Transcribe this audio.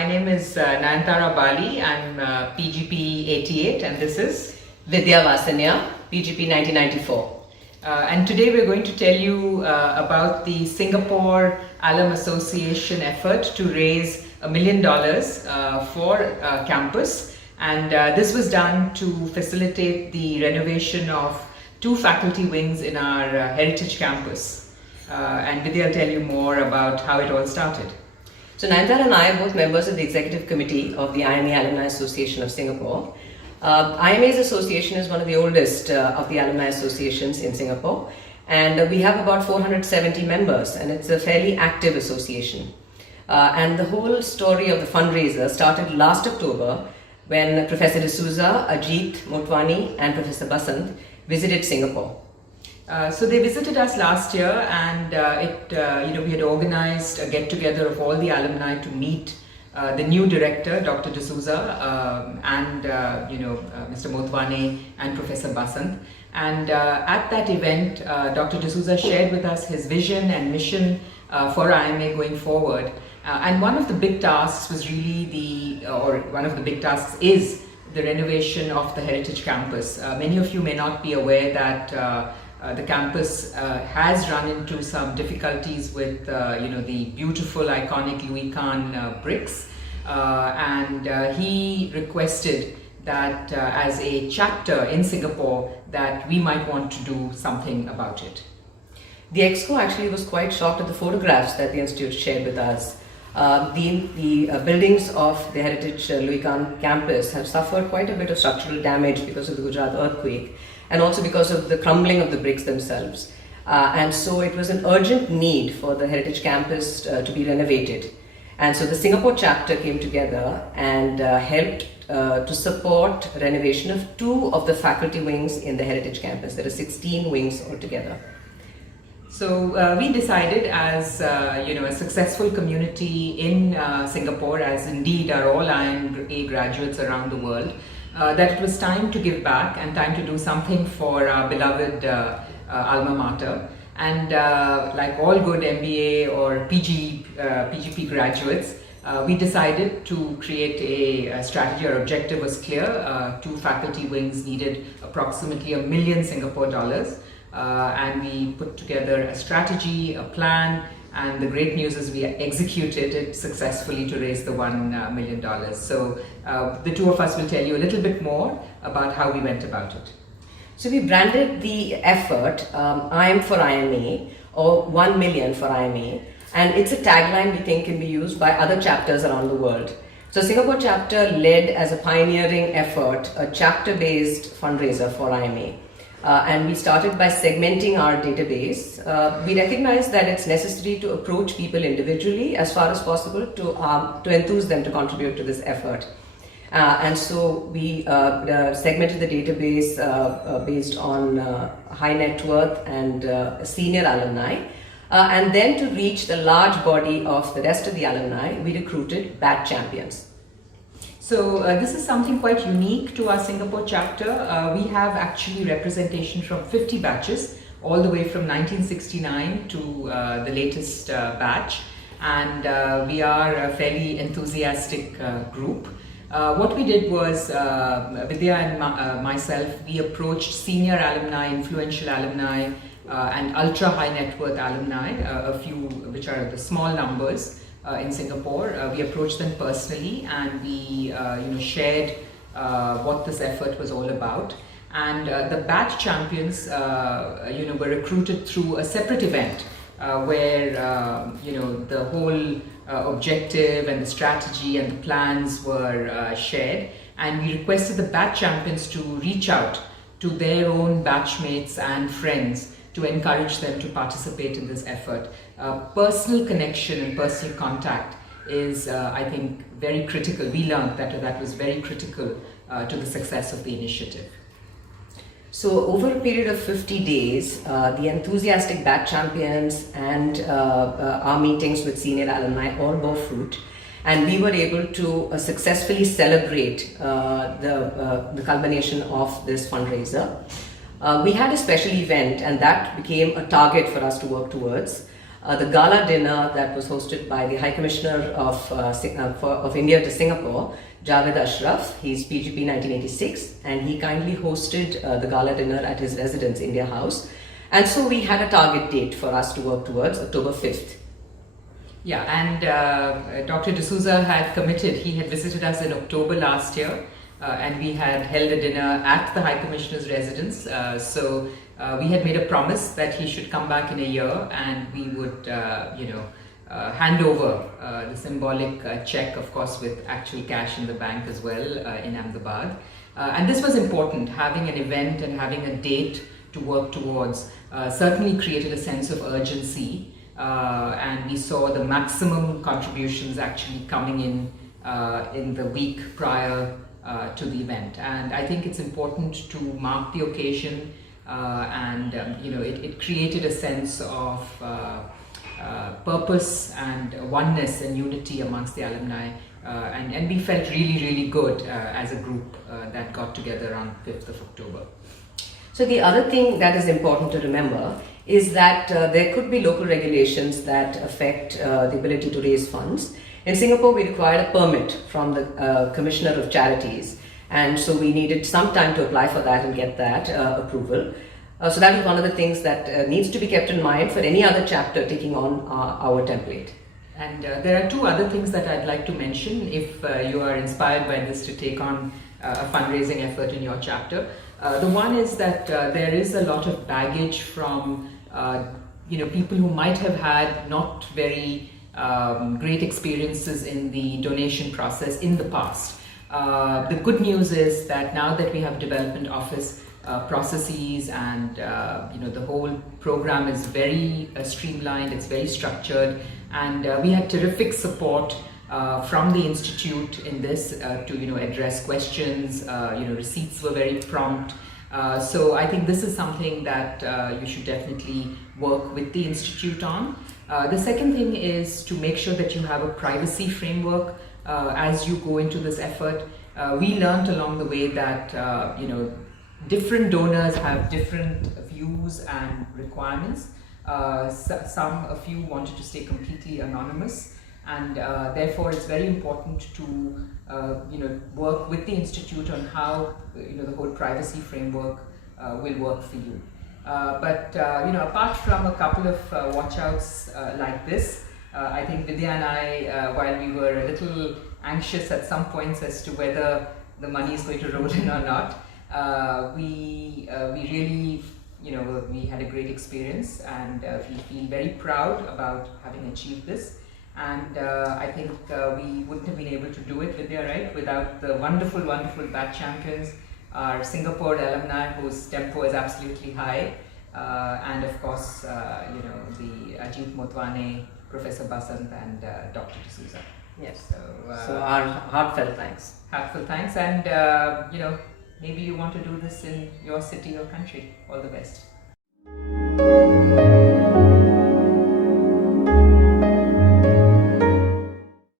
My name is Nayantara Bali. I'm PGP 88 and this is Vidya Vasania, PGP 1994. And today we're going to tell you about the Singapore Alum Association effort to raise $1 million for campus. And this was done to facilitate the renovation of 2 faculty wings in our heritage campus. And Vidya will tell you more about how it all started. So Nayantara and I are both members of the executive committee of the IIMA Alumni Association of Singapore. IIMA's association is one of the oldest of the alumni associations in Singapore, and we have about 470 members, and it's a fairly active association. And the whole story of the fundraiser started last October when Professor D'Souza, Ajit Motwani and Professor Basant visited Singapore. So they visited us last year, and we had organized a get-together of all the alumni to meet the new director, Dr. D'Souza, and Mr. Motwani and Professor Basant. And at that event, Dr. D'Souza shared with us his vision and mission for IIMA going forward. And one of the big tasks was really one of the big tasks is the renovation of the heritage campus. Many of you may not be aware that the campus has run into some difficulties with the beautiful iconic Louis Kahn bricks, and he requested that as a chapter in Singapore that we might want to do something about it. The Exco actually was quite shocked at the photographs that the Institute shared with us. The buildings of the heritage Louis Kahn campus have suffered quite a bit of structural damage because of the Gujarat earthquake, and also because of the crumbling of the bricks themselves. And so it was an urgent need for the heritage campus to be renovated. And so the Singapore chapter came together and helped to support renovation of 2 of the faculty wings in the heritage campus. There are 16 wings altogether. So we decided, as a successful community in Singapore, as indeed are all IIMA graduates around the world, that it was time to give back and time to do something for our beloved Alma Mater. And like all good MBA or PGP graduates, we decided to create a strategy. Our objective was clear. 2 faculty wings needed approximately $1 million Singapore dollars. And we put together a strategy, a plan, and the great news is we executed it successfully to raise the $1 million. So the 2 of us will tell you a little bit more about how we went about it. So we branded the effort I am for IIMA, or 1 million for IIMA, and it's a tagline we think can be used by other chapters around the world. So Singapore chapter led as a pioneering effort a chapter-based fundraiser for IIMA. And we started by segmenting our database. We recognized that it's necessary to approach people individually as far as possible to enthuse them to contribute to this effort. And so we segmented the database based on high net worth and senior alumni. And then to reach the large body of the rest of the alumni, we recruited batch champions. So this is something quite unique to our Singapore chapter. We have actually representation from 50 batches, all the way from 1969 to the latest batch. And we are a fairly enthusiastic group. What we did was, Vidya and myself, we approached senior alumni, influential alumni, and ultra high net worth alumni, a few which are the small numbers. In Singapore. We approached them personally, and we shared what this effort was all about. And the batch champions were recruited through a separate event where the whole objective and the strategy and the plans were shared, and we requested the batch champions to reach out to their own batchmates and friends to encourage them to participate in this effort. Personal connection and personal contact is, I think, very critical. We learned that was very critical to the success of the initiative. So over a period of 50 days, the enthusiastic batch champions and our meetings with senior alumni all bore fruit. And we were able to successfully celebrate the culmination of this fundraiser. We had a special event, and that became a target for us to work towards. the gala dinner that was hosted by the High Commissioner of India to Singapore, Javed Ashraf. He's PGP 1986, and he kindly hosted the gala dinner at his residence, India House. And so we had a target date for us to work towards, October 5th. Yeah, and Dr. D'Souza had committed, he had visited us in October last year, and we had held a dinner at the High Commissioner's residence. So we had made a promise that he should come back in a year, and we would, hand over the symbolic check, of course, with actual cash in the bank as well in Ahmedabad. And this was important, having an event and having a date to work towards certainly created a sense of urgency, and we saw the maximum contributions actually coming in the week prior to the event. And I think it's important to mark the occasion, and it created a sense of purpose and oneness and unity amongst the alumni, and we felt really good as a group that got together on 5th of October. So the other thing that is important to remember is that there could be local regulations that affect the ability to raise funds. In Singapore, we required a permit from the Commissioner of Charities, and so we needed some time to apply for that and get that approval. So that is one of the things that needs to be kept in mind for any other chapter taking on our template. And there are two other things that I'd like to mention if you are inspired by this to take on a fundraising effort in your chapter. The one is that there is a lot of baggage from people who might have had not very great experiences in the donation process in the past. The good news is that now that we have development office processes and the whole program is very streamlined, it's very structured, and we had terrific support from the institute in this to address questions. Receipts were very prompt. So I think this is something that you should definitely work with the institute on. The second thing is to make sure that you have a privacy framework as you go into this effort. We learned along the way that different donors have different views and requirements. A few wanted to stay completely anonymous, and therefore it's very important to work with the institute on how the whole privacy framework will work for you. But apart from a couple of watch-outs like this, I think Vidya and I, while we were a little anxious at some points as to whether the money is going to roll in or not, we really we had a great experience, and we feel very proud about having achieved this. And I think we wouldn't have been able to do it, Vidya, right, without the wonderful batch champions, our Singapore alumni whose tempo is absolutely high, and of course, the Ajit Motwane, Professor Basant, and Dr. D'Souza. Yes. So our heartfelt thanks. Heartfelt thanks, and maybe you want to do this in your city or country. All the best.